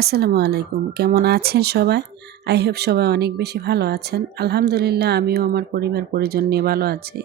আসসালামু আলাইকুম। কেমন আছেন সবাই? আই হোপ সবাই অনেক বেশি ভালো আছেন। আলহামদুলিল্লাহ, আমিও আমার পরিবার পরিজন নিয়ে ভালো আছি।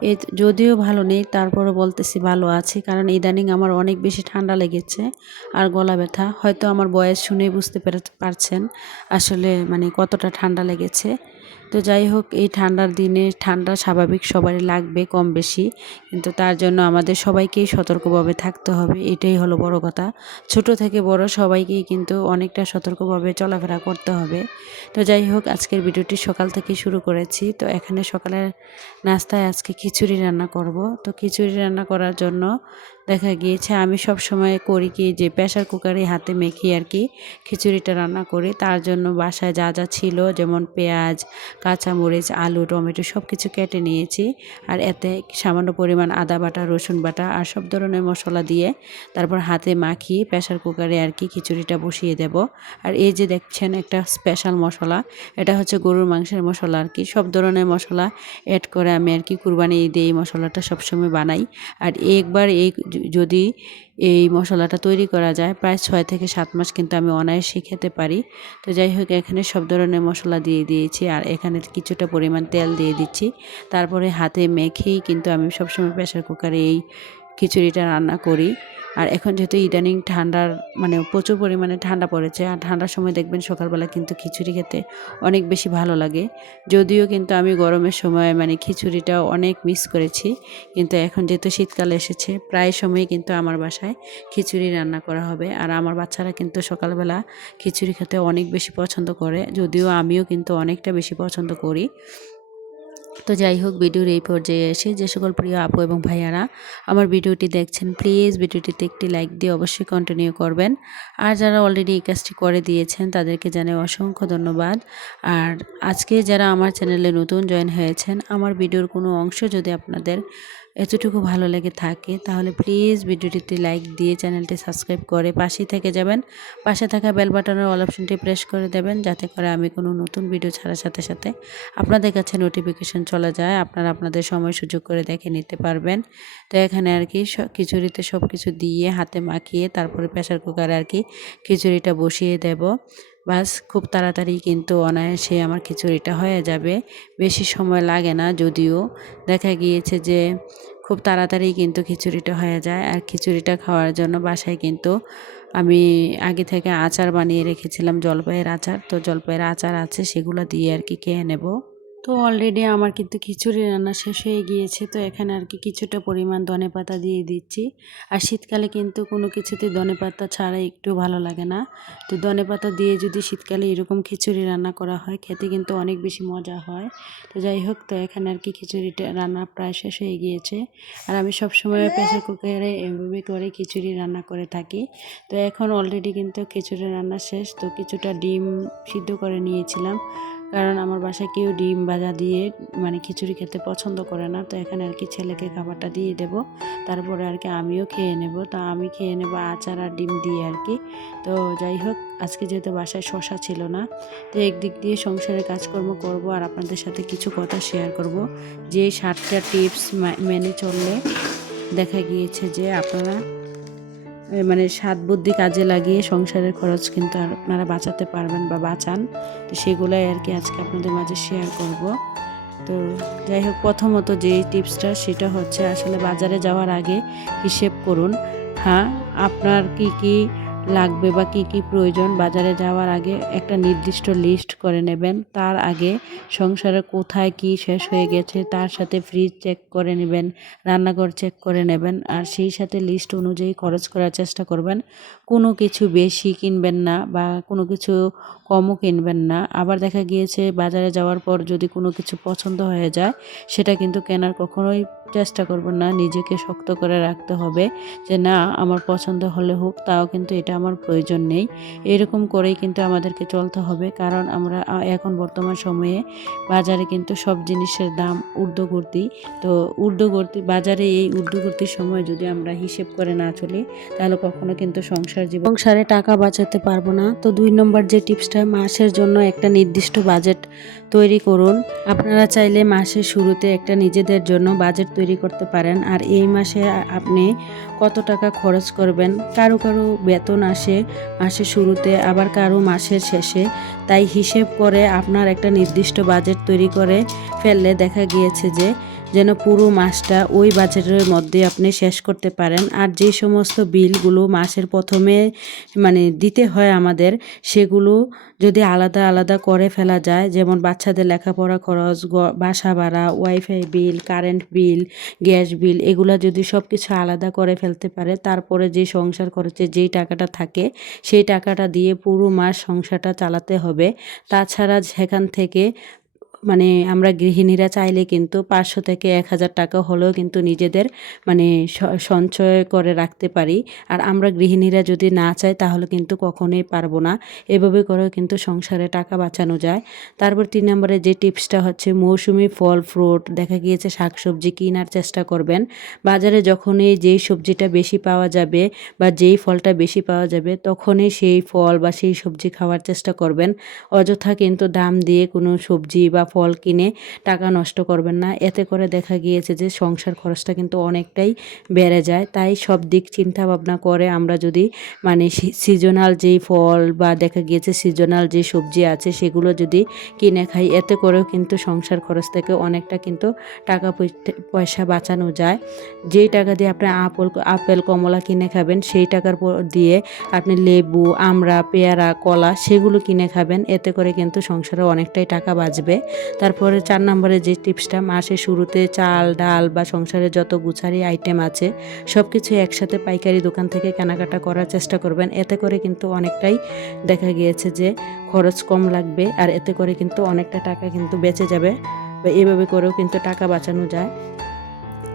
এ যদিও ভালো নেই, তারপরও বলতেছি ভালো আছি, কারণ ইদানিং আমার অনেক বেশি ঠান্ডা লেগেছে আর গলা ব্যথা। হয়তো আমার বয়স শুনেই বুঝতে পেরে- পারছেন আসলে মানে কতটা ঠান্ডা লেগেছে। তো যাই হোক, এই ঠান্ডার দিনে ঠান্ডা স্বাভাবিক সবারই লাগবে কম বেশি। কিন্তু তার জন্য আমাদের সবাইকেই সতর্কভাবে থাকতে হবে, এটাই হলো বড় কথা। ছোট থেকে বড় সবাইকেই কিন্তু অনেকটা সতর্কভাবে চলাফেরা করতে হবে। তো যাই হোক, আজকের ভিডিওটি সকাল থেকে শুরু করেছি। তো এখানে সকালের নাস্তায় আজকে খিচুড়ি রান্না করব। তো খিচুড়ি রান্না করার জন্য দেখা গিয়েছে, আমি সব সময় করি কি যে প্রেশার কুকারে হাতে মেখে আর কি খিচুড়িটা রান্না করি। তার জন্য বাসায় যা যা ছিল, যেমন পেঁয়াজ কাঁচামরিচ, আলু, টমেটো সব কিছু কেটে নিয়েছি আর এতে সামান্য পরিমাণ আদা বাটা, রসুন বাটা আর সব ধরনের মশলা দিয়ে তারপর হাতে মাখিয়ে প্রেশার কুকারে আর কি খিচুড়িটা বসিয়ে দেব। আর এই যে দেখছেন একটা স্পেশাল মশলা, এটা হচ্ছে গরুর মাংসের মশলা আর কি। সব ধরনের মশলা অ্যাড করে আমি আর কি কুরবানি ঈদে এই মশলাটা সবসময় বানাই। আর একবার এই যদি এই মশলাটা তৈরি করা যায়। প্রায় ছয় থেকে সাত মাস কিন্তু আমি অনায়াসে খেতে পারি। তো যাই হোক, এখানে সব ধরনের মশলা দিয়ে দিয়েছি আর এখানে কিছুটা পরিমাণ তেল দিয়ে দিচ্ছি। তারপরে হাতে মেখেই কিন্তু আমি সবসময় প্রেশার কুকারে এই খিচুড়িটা রান্না করি। আর এখন যেহেতু ইদানিং ঠান্ডার মানে প্রচুর পরিমাণে ঠান্ডা পড়েছে, আর ঠান্ডার সময় দেখবেন সকালবেলা কিন্তু খিচুড়ি খেতে অনেক বেশি ভালো লাগে। যদিও কিন্তু আমি গরমের সময় মানে খিচুড়িটা অনেক মিস করেছি, কিন্তু এখন যেহেতু শীতকাল এসেছে, প্রায় সময় কিন্তু আমার বাসায় খিচুড়ি রান্না করা হবে। আর আমার বাচ্চারা কিন্তু সকালবেলা খিচুড়ি খেতে অনেক বেশি পছন্দ করে, যদিও আমিও কিন্তু অনেকটা বেশি পছন্দ করি। তো যাই হোক, ভিডিওর এই পর্যায়ে এসে যে সকল প্রিয় আপু এবং ভাইয়ারা আমার ভিডিওটি দেখছেন প্লিজ ভিডিওটিতে একটি লাইক দিয়ে অবশ্যই কন্টিনিউ করবেন। আর যারা অলরেডি এই কাজটি করে দিয়েছেন, তাদেরকে জানাই অসংখ্য ধন্যবাদ। আর আজকে যারা আমার চ্যানেলে নতুন জয়েন হয়েছেন, আমার ভিডিওর কোনো অংশ যদি আপনাদের এতটুকু ভালো লেগে থাকে, তাহলে প্লিজ ভিডিওটিতে লাইক দিয়ে চ্যানেলটি সাবস্ক্রাইব করে পাশেই থেকে যাবেন। পাশে থাকা বেল বাটনের অল অপশনটি প্রেস করে দেবেন, যাতে করে আমি কোনো নতুন ভিডিও ছাড়ার সাথে সাথে আপনাদের কাছে নোটিফিকেশন চলে যায়, আপনারা আপনাদের সময় সুযোগ করে দেখে নিতে পারবেন। তো এখানে আর কি খিচুড়িতে সব কিছু দিয়ে হাতে মাখিয়ে, তারপরে প্রেশার কুকারে আর কি খিচুড়িটা বসিয়ে দেব। বাস খুব তাড়াতাড়ি কিন্তু অনায়াসে আমার খিচুড়িটা হয়ে যাবে। বেশি সময় লাগে না যদিও। দেখা গিয়েছে যে খুব তাড়াতাড়ি কিন্তু খিচুড়িটা হয়ে যায়। আর খিচুড়িটা খাওয়ার জন্য বাসায় কিন্তু আমি আগে থেকে আচার বানিয়ে রেখেছিলাম, জলপাইয়ের আচার। তো জলপাইয়ের আচার আছে, সেগুলো দিয়ে আর কি খেয়ে নেব। তো অলরেডি আমার কিন্তু খিচুড়ি রান্না শেষ হয়ে গিয়েছে, তো এখানে আর কি কিছুটা পরিমাণ ধনে পাতা দিয়ে দিচ্ছি। আর শীতকালে কিন্তু কোনো কিছুতে ধনে পাতা ছাড়া একটু ভালো লাগে না। তো ধনে পাতা দিয়ে যদি শীতকালে এরকম খিচুড়ি রান্না করা হয়, খেতে কিন্তু অনেক বেশি মজা হয়। তো যাই হোক, তো এখানে আর কি খিচুড়িটা রান্না প্রায় শেষ হয়ে গিয়েছে। আর আমি সবসময় প্রেসার কুকারে এভাবে করে খিচুড়ি রান্না করে থাকি। তো এখন অলরেডি কিন্তু খিচুড়ি রান্না শেষ, তো কিছুটা ডিম সিদ্ধ করে নিয়েছিলাম। কারণ আমার বাসায় কেউ ডিম ভাজা দিয়ে মানে খিচুড়ি খেতে পছন্দ করে না। তো এখানে আর কি ছেলেকে খাবারটা দিয়ে দেব। তারপরে আর কি আমিও খেয়ে নেব। তো আমি খেয়ে নেব আচার আর ডিম দিয়ে আর কি। তো যাই হোক, আজকে যেহেতু বাসায় শশা ছিল না, তো একদিক দিয়ে সংসারের কাজকর্ম করব আর আপনাদের সাথে কিছু কথা শেয়ার করব। যে সাতটা টিপস মেনে চললে দেখা গিয়েছে যে আপনারা মানে সাত বুদ্ধি কাজে লাগিয়ে সংসারের খরচ কিন্তু আর আপনারা বাঁচাতে পারবেন বা বাঁচান। তো সেগুলাই আর কি আজকে আপনাদের মাঝে শেয়ার করব। তো যাই হোক, প্রথমত যে টিপসটা, সেটা হচ্ছে আসলে বাজারে যাওয়ার আগে হিসেব করুন হ্যাঁ আপনার কি কি লাগবে বা কি কি প্রয়োজন, বাজারে যাওয়ার আগে একটা নির্দিষ্ট লিস্ট করে নেবেন। তার আগে সংসারে কোথায় কি শেষ হয়ে গেছে তার সাথে ফ্রিজ চেক করে নেবেন, রান্নাঘর চেক করে নেবেন, আর সেই সাথে লিস্ট অনুযায়ী খরচ করার চেষ্টা করবেন। কোনো কিছু বেশি কিনবেন না বা কোনো কিছু কমও কিনবেন না। আবার দেখা গিয়েছে বাজারে যাওয়ার পর যদি কোনো কিছু পছন্দ হয়ে যায়, সেটা কিন্তু কেনার কখনোই চেষ্টা করবেন না। নিজেকে শক্ত করে রাখতে হবে যে, না, আমার পছন্দ হলে হোক, তাও কিন্তু এটা আমার প্রয়োজন নেই। এরকম করেই কিন্তু আমাদেরকে চলতে হবে। কারণ আমরা এখন বর্তমান সময়ে বাজারে কিন্তু সব জিনিসের দাম ঊর্ধ্বগতি। তো ঊর্ধ্বগতি, বাজারে এই ঊর্ধ্বগতির সময় যদি আমরা হিসেব করে না চলি, তাহলে কখনো কিন্তু সংসার জীবন, সংসারে টাকা বাঁচাতে পারব না। তো দুই নম্বর যে টিপসটা মাসের জন্য একটা নির্দিষ্ট বাজেট তৈরি করুন। আপনারা চাইলে মাসের শুরুতে একটা নিজেদের জন্য বাজেট তৈরি করতে পারেন। আর এই মাসে আপনি কত টাকা খরচ করবেন? কারও কারও বেতন আসে মাসের শুরুতে, আবার কারও মাসের শেষে। তাই হিসেব করে আপনার একটা নির্দিষ্ট বাজেট তৈরি করে ফেললে দেখা গিয়েছে যে যেন পুরো মাসটা ওই বাজেটের মধ্যে আপনি শেষ করতে পারেন। আর যে সমস্ত বিলগুলো মাসের প্রথমে মানে দিতে হয় আমাদের, সেগুলো যদি আলাদা আলাদা করে ফেলা যায়, যেমন বাচ্চাদের লেখাপড়া খরচ বাসা ভাড়া, wifi bill, current bill, gas bill, এগুলো যদি সব কিছু আলাদা করে ফেলতে পারে, তারপরে যে সংসার খরচে যেই টাকাটা থাকে, সেই টাকাটা দিয়ে পুরো মাস সংসারটা চালাতে হবে। তাছাড়া সেখান থেকে মানে আমরা গৃহিণীরা চাইলে কিন্তু পাঁচশো থেকে এক হাজার টাকা হলেও কিন্তু নিজেদের মানে সঞ্চয় করে রাখতে পারি। আর আমরা গৃহিণীরা যদি না চাই তাহলে কিন্তু কখনোই পারব না। এভাবে করেও কিন্তু সংসারে টাকা বাঁচানো যায়। তারপর তিন নম্বরে যে টিপসটা হচ্ছে, মৌসুমি ফল, ফ্রুট, দেখা গিয়েছে শাকসবজি কেনার চেষ্টা করবেন। বাজারে যখনই যেই সবজিটা বেশি পাওয়া যাবে বা যেই ফলটা বেশি পাওয়া যাবে, তখনই সেই ফল বা সেই সবজি খাওয়ার চেষ্টা করবেন। অযথা কিন্তু দাম দিয়ে কোনো সবজি বা ফল কিনে টাকা নষ্ট করবেন না। এতে করে দেখা গিয়েছে যে সংসার খরচটা কিন্তু অনেকটাই বেড়ে যায়। তাই সব দিক চিন্তা ভাবনা করে আমরা যদি মানে সিজনাল যেই ফল বা দেখা গিয়েছে সিজনাল যে সবজি আছে সেগুলো যদি কিনে খাই, এতে করেও কিন্তু সংসার খরচ থেকে অনেকটা কিন্তু টাকা পয়সা- বাঁচানো যায়। যেই টাকা দিয়ে আপনি আপেল আপেল, কমলা কিনে খাবেন, সেই টাকার দিয়ে আপনি লেবু, আমড়া, পেয়ারা, কলা সেগুলো কিনে খাবেন। এতে করে কিন্তু সংসারে অনেকটাই টাকা বাঁচবে। তারপরে চার নম্বরে যে টিপসটা মাসে শুরুতে চাল, ডাল বা সংসারে যত গুছারি আইটেম আছে সব কিছু একসাথে পাইকারি দোকান থেকে কেনাকাটা করার চেষ্টা করবেন। এতে করে কিন্তু অনেকটাই দেখা গিয়েছে যে খরচ কম লাগবে আর এতে করে কিন্তু অনেকটা টাকা কিন্তু বেঁচে যাবে। বা এভাবে করেও কিন্তু টাকা বাঁচানো যায়।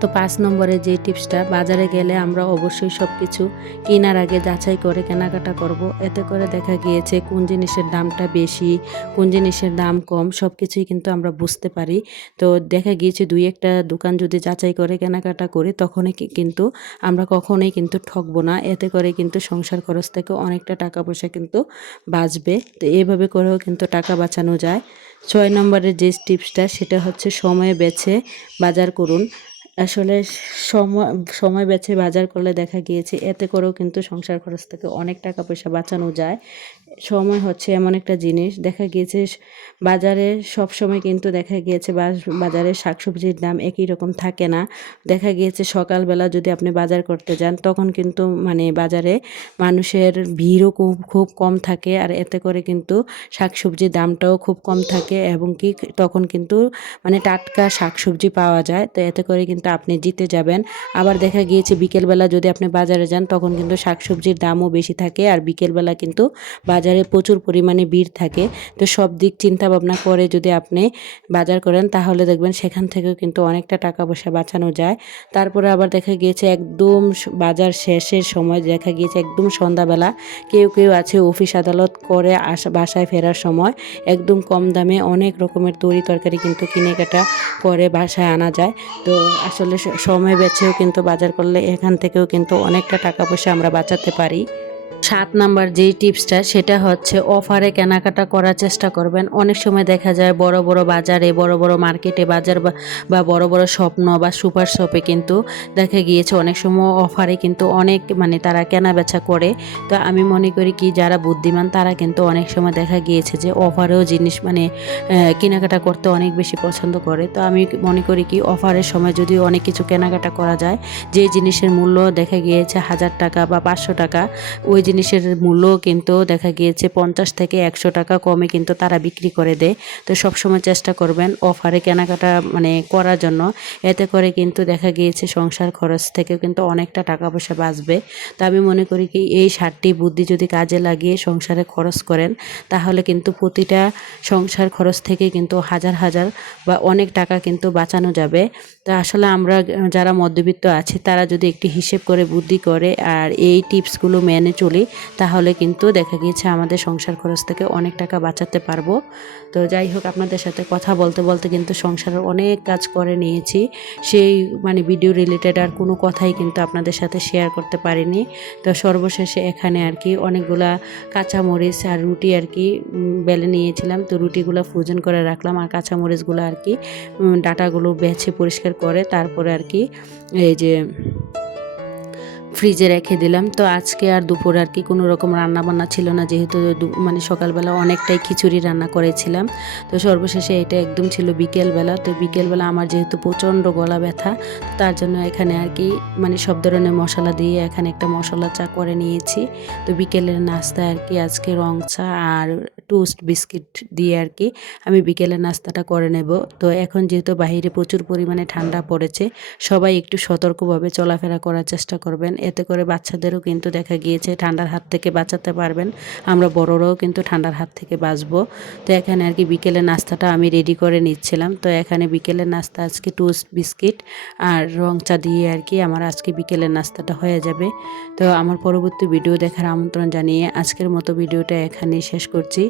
তো পাঁচ নম্বরে যে টিপসটা, বাজারে গেলে আমরা অবশ্যই সব কিছু কেনার আগে যাচাই করে কেনাকাটা করব। এতে করে দেখা গিয়েছে কোন জিনিসের দামটা বেশি, কোন জিনিসের দাম কম সব কিছুই কিন্তু আমরা বুঝতে পারি। তো দেখা গিয়েছে দুই একটা দোকান যদি যাচাই করে কেনাকাটা করি, তখনই কিন্তু আমরা কখনোই কিন্তু ঠকবো না। এতে করে কিন্তু সংসার খরচ থেকে অনেকটা টাকা পয়সা কিন্তু বাঁচবে। তো এভাবে করেও কিন্তু টাকা বাঁচানো যায়। ছয় নম্বরের যে টিপসটা, সেটা হচ্ছে সময় বেছে বাজার করুন। আসলে সময় সময় বেছে বাজার করলে দেখা গিয়েছে, এতে করেও কিন্তু সংসার খরচ থেকে অনেক টাকা পয়সা বাঁচানো যায়। সময় হচ্ছে এমন একটা জিনিস, দেখা গিয়েছে বাজারে সব সময় কিন্তু দেখা গিয়েছে বাজারে শাকসবজির দাম একই রকম থাকে না। দেখা গিয়েছে সকালবেলা যদি আপনি বাজার করতে যান, তখন কিন্তু মানে বাজারে মানুষের ভিড়ও খুব খুব কম থাকে আর এতে করে কিন্তু শাকসবজির দামটাও খুব কম থাকে এবং কি তখন কিন্তু মানে টাটকা শাকসবজি পাওয়া যায়। তো এতে করে কিন্তু আপনি জিতে যাবেন। আবার দেখা গিয়েছে বিকেলবেলা যদি আপনি বাজারে যান, তখন কিন্তু শাকসবজির দামও বেশি থাকে আর বিকেলবেলা কিন্তু বাজারে প্রচুর পরিমাণে ভিড় থাকে। তো সব দিক চিন্তা ভাবনা করে যদি আপনি বাজার করেন, তাহলে দেখবেন সেখান থেকেও কিন্তু অনেকটা টাকা পয়সা বাঁচানো যায়। তারপরে আবার দেখা গিয়েছে একদম বাজার শেষের সময় দেখা গিয়েছে একদম সন্ধ্যাবেলা কেউ কেউ আছে অফিস আদালত করে আসা, বাসায় ফেরার সময় একদম কম দামে অনেক রকমের তরি তরকারি কিন্তু কিনে কাটা করে বাসায় আনা যায়। তো আসলে সময় বেছেও কিন্তু বাজার করলে এখান থেকেও কিন্তু অনেকটা টাকা পয়সা আমরা বাঁচাতে পারি। সাত নাম্বার যেই টিপসটা, সেটা হচ্ছে অফারে কেনাকাটা করার চেষ্টা করবেন। অনেক সময় দেখা যায় বড় বড় বাজারে, বড় বড় মার্কেটে, বাজার বা- বড় বড় স্বপ্ন বা সুপার শপে কিন্তু দেখা গিয়েছে অনেক সময় অফারে কিন্তু অনেক মানে তারা কেনা বেচা করে। তো আমি মনে করি কি, যারা বুদ্ধিমান তারা কিন্তু অনেক সময় দেখা গিয়েছে যে অফারেও জিনিস মানে কেনাকাটা করতে অনেক বেশি পছন্দ করে। তো আমি মনে করি কি, অফারের সময় যদি অনেক কিছু কেনাকাটা করা যায় যে জিনিসের মূল্য দেখা গিয়েছে হাজার টাকা বা পাঁচশো টাকা ওই জিনিসের মূল্য কিন্তু দেখা গিয়েছে পঞ্চাশ থেকে একশো টাকা কমে কিন্তু তারা বিক্রি করে দেয়। তো সবসময় চেষ্টা করবেন অফারে কেনাকাটা মানে করার জন্য। এতে করে কিন্তু দেখা গিয়েছে সংসার খরচ থেকে কিন্তু অনেকটা টাকা পয়সা বাঁচবে। তো আমি মনে করি কি, এই সাতটি বুদ্ধি যদি কাজে লাগিয়ে সংসারে খরচ করেন, তাহলে কিন্তু প্রতিটা সংসার খরচ থেকে কিন্তু হাজার হাজার বা অনেক টাকা কিন্তু বাঁচানো যাবে। তো আসলে আমরা যারা মধ্যবিত্ত আছি, তারা যদি একটি হিসেব করে বুদ্ধি করে আর এই টিপসগুলো মেনে চল চলি, তাহলে কিন্তু দেখা গিয়েছে আমাদের সংসার খরচ থেকে অনেক টাকা বাঁচাতে পারব। তো যাই হোক, আপনাদের সাথে কথা বলতে বলতে কিন্তু সংসারের অনেক কাজ করে নিয়েছি। সেই মানে ভিডিও রিলেটেড আর কোনো কথাই কিন্তু আপনাদের সাথে শেয়ার করতে পারিনি। তো সর্বশেষে এখানে আর কি অনেকগুলা কাঁচামরিচ আর রুটি আর কি বেলে নিয়েছিলাম। তো রুটিগুলো ফ্রোজেন করে রাখলাম আর কাঁচামরিচগুলো আর কি ডাটাগুলো বেছে পরিষ্কার করে তারপরে আর কি এই যে ফ্রিজে রেখে দিলাম। তো আজকে আর দুপুরে আর কি কোনো রকম রান্না বান্না ছিল না, যেহেতু মানে সকালবেলা অনেকটাই খিচুড়ি রান্না করেছিলাম। তো সর্বশেষে এটা একদম ছিল বিকেলবেলা। তো বিকেলবেলা আমার যেহেতু প্রচণ্ড গলা ব্যথা তার জন্য এখানে আর কি মানে সব ধরনের মশলা দিয়ে এখানে একটা মশলা চা করে নিয়েছি। তো বিকেলের নাস্তায় আর কি আজকে রং চা আর টোস্ট বিস্কিট দিয়ে আর কি আমি বিকেলের নাস্তাটা করে নেব। তো এখন যেহেতু বাইরে প্রচুর পরিমাণে ঠান্ডা পড়েছে, সবাই একটু সতর্কভাবে চলাফেরা করার চেষ্টা করবেন। এতে করে বাচ্চাদেরও কিন্তু দেখা গিয়েছে ঠান্ডার হাত থেকে বাঁচাতে পারবেন। আমরা বড়রাও কিন্তু ঠান্ডার হাত থেকে বাঁচবো। তো এখানে আর কি বিকেলের নাস্তাটা আমি রেডি করে নিচ্ছিলাম। তো এখানে বিকেলের নাস্তা, আজকে টোস্ট বিস্কিট আর রং চা দিয়ে আর কি আমার আজকে বিকেলের নাস্তাটা হয়ে যাবে। তো আমার পরবর্তী ভিডিও দেখার আমন্ত্রণ জানিয়ে আজকের মতো ভিডিওটা এখানেই শেষ করছি।